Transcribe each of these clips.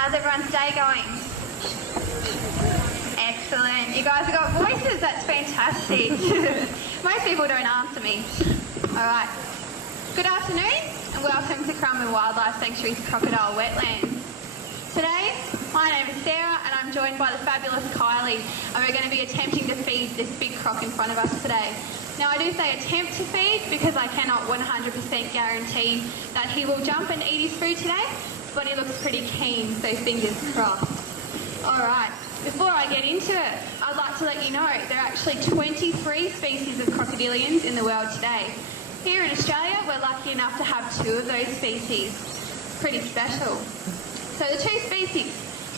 How's everyone's day going? Excellent. You guys have got voices, that's fantastic. Most people don't answer me. Alright. Good afternoon and welcome to Currumbin Wildlife Sanctuary's Crocodile Wetlands. Today, my name is Sarah and I'm joined by the fabulous Kylie, and we're going to be attempting to feed this big croc in front of us today. Now I do say attempt to feed because I cannot 100% guarantee that he will jump and eat his food today, but he looks pretty keen, so fingers crossed. Alright, before I get into it, I'd like to let you know there are actually 23 species of crocodilians in the world today. Here in Australia, we're lucky enough to have 2 of those species. Pretty special. So the 2 species,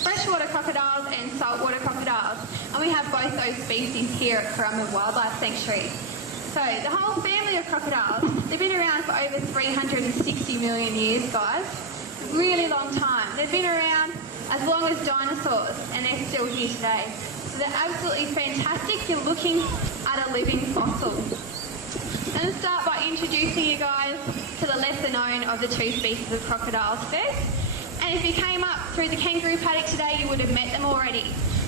freshwater crocodiles and saltwater crocodiles, and we have both those species here at Currumbin Wildlife Sanctuary. So the whole family of crocodiles, they've been around for over 360 million years, guys. A really long time. They've been around as long as dinosaurs, and they're still here today. So they're absolutely fantastic. You're looking at a living fossil. I'm going to start by introducing you guys to the lesser known of the 2 species of crocodiles first. And if you came up through the kangaroo paddock today, you would have met them already.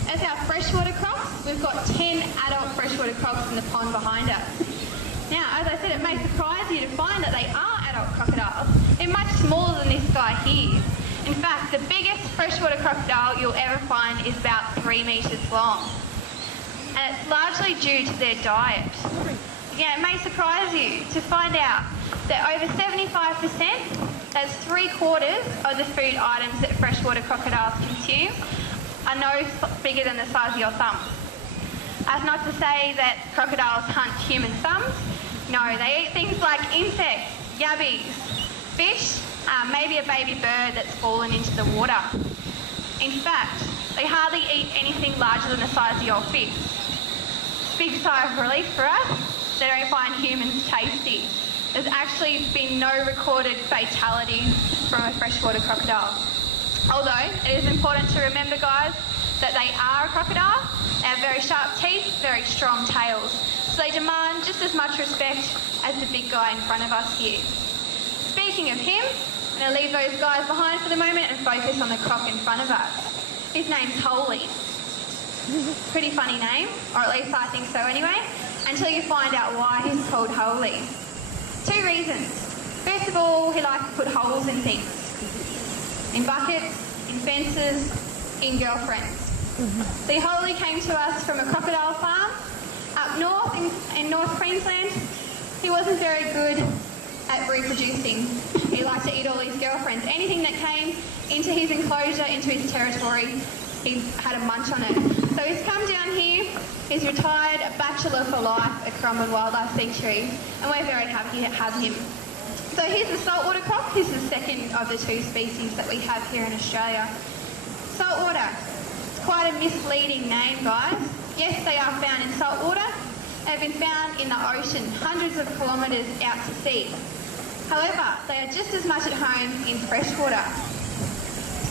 As our freshwater crocs, we've got 10 adult freshwater crocs in the pond behind us. Now, as I said, it may surprise you to find that they are adult crocodiles. They're much smaller than this guy here. In fact, the biggest freshwater crocodile you'll ever find is about 3 metres long. And it's largely due to their diet. Again, it may surprise you to find out that over 75%, that's 3/4 of the food items that freshwater crocodiles consume, are no bigger than the size of your thumb. That's not to say that crocodiles hunt human thumbs. No, they eat things like insects, yabbies, fish, maybe a baby bird that's fallen into the water. In fact, they hardly eat anything larger than the size of your fist. Big sigh of relief for us, they don't find humans tasty. There's actually been no recorded fatalities from a freshwater crocodile. Although, it is important to remember, guys, that they are a crocodile. They have very sharp teeth, very strong tails. So they demand just as much respect as the big guy in front of us here. Speaking of him, I'm going to leave those guys behind for the moment and focus on the croc in front of us. His name's Holey. Pretty funny name, or at least I think so anyway, until you find out why he's called Holey. 2 reasons. First of all, he likes to put holes in things. In buckets, in fences, in girlfriends. See, Holey came to us from a crocodile farm up north in North Queensland. He wasn't very good at reproducing. He liked to eat all his girlfriends. Anything that came into his enclosure, into his territory, he had a munch on it. So he's come down here, he's retired, a bachelor for life at Currumbin Wildlife Sanctuary, and we're very happy to have him. So here's the saltwater croc. He's the second of the 2 species that we have here in Australia. Saltwater. It's quite a misleading name, guys. Yes, they are found in saltwater. They've been found in the ocean, hundreds of kilometres out to sea. However, they are just as much at home in freshwater.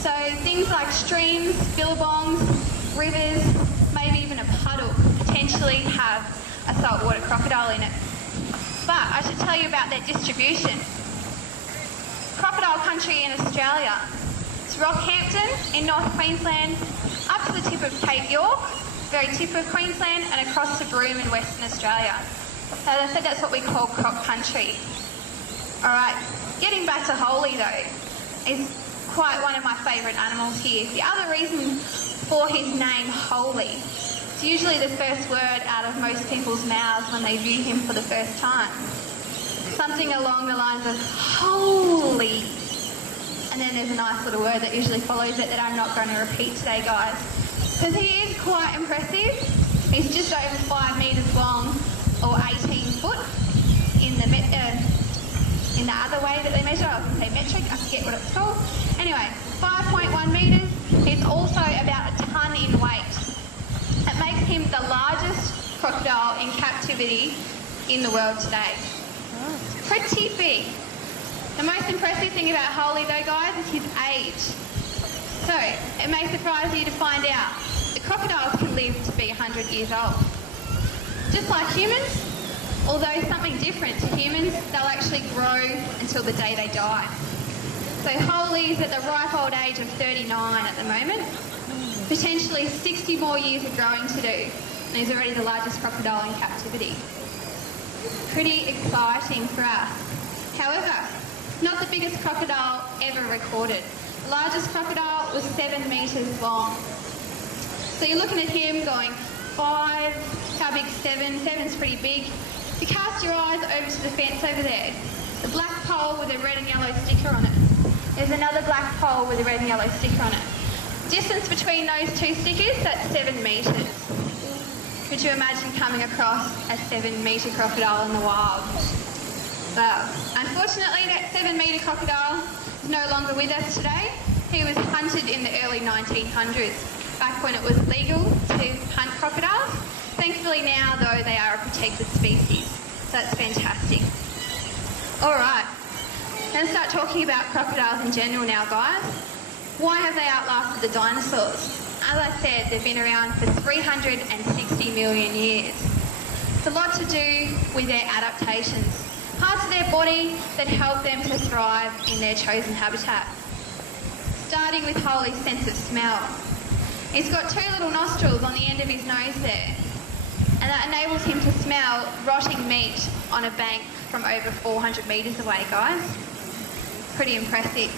So things like streams, billabongs, rivers, maybe even a puddle could potentially have a saltwater crocodile in it. But I should tell you about their distribution. Crocodile country in Australia. It's Rockhampton in North Queensland, up to the tip of Cape York, very tip of Queensland, and across to Broome in Western Australia. As I said, that's what we call croc country. Alright, getting back to Holey though, is quite one of my favourite animals here. The other reason for his name, Holey, it's usually the first word out of most people's mouths when they view him for the first time. Something along the lines of holy. And then there's a nice little word that usually follows it that I'm not going to repeat today, guys. Because he is quite impressive. He's just over 5 metres long, or 18 foot in the other way that they measure. I was going to say metric, I forget what it's called. Anyway, 5.1 metres. He's also about a tonne in weight. It makes him the largest crocodile in captivity in the world today. Pretty big. The most impressive thing about Holey though, guys, is his age. So, it may surprise you to find out that crocodiles can live to be 100 years old. Just like humans, although something different to humans, they'll actually grow until the day they die. So Holey's at the ripe old age of 39 at the moment. Potentially 60 more years of growing to do. And he's already the largest crocodile in captivity. Pretty exciting for us. However, not the biggest crocodile ever recorded. The largest crocodile was 7 metres long. So you're looking at him going 5, how big 7? 7's pretty big. If you cast your eyes over to the fence over there, the black pole with a red and yellow sticker on it. There's another black pole with a red and yellow sticker on it. Distance between those two stickers, that's 7 metres. Could you imagine coming across a 7-metre crocodile in the wild? Well, unfortunately that 7-metre crocodile is no longer with us today. He was hunted in the early 1900s, back when it was legal to hunt crocodiles. Thankfully now, though, they are a protected species. So that's fantastic. All right, let's start talking about crocodiles in general now, guys. Why have they outlasted the dinosaurs? As I said, they've been around for 360 million years. It's a lot to do with their adaptations, parts of their body that help them to thrive in their chosen habitat. Starting with Holey's sense of smell. He's got 2 little nostrils on the end of his nose there, and that enables him to smell rotting meat on a bank from over 400 metres away, guys. Pretty impressive.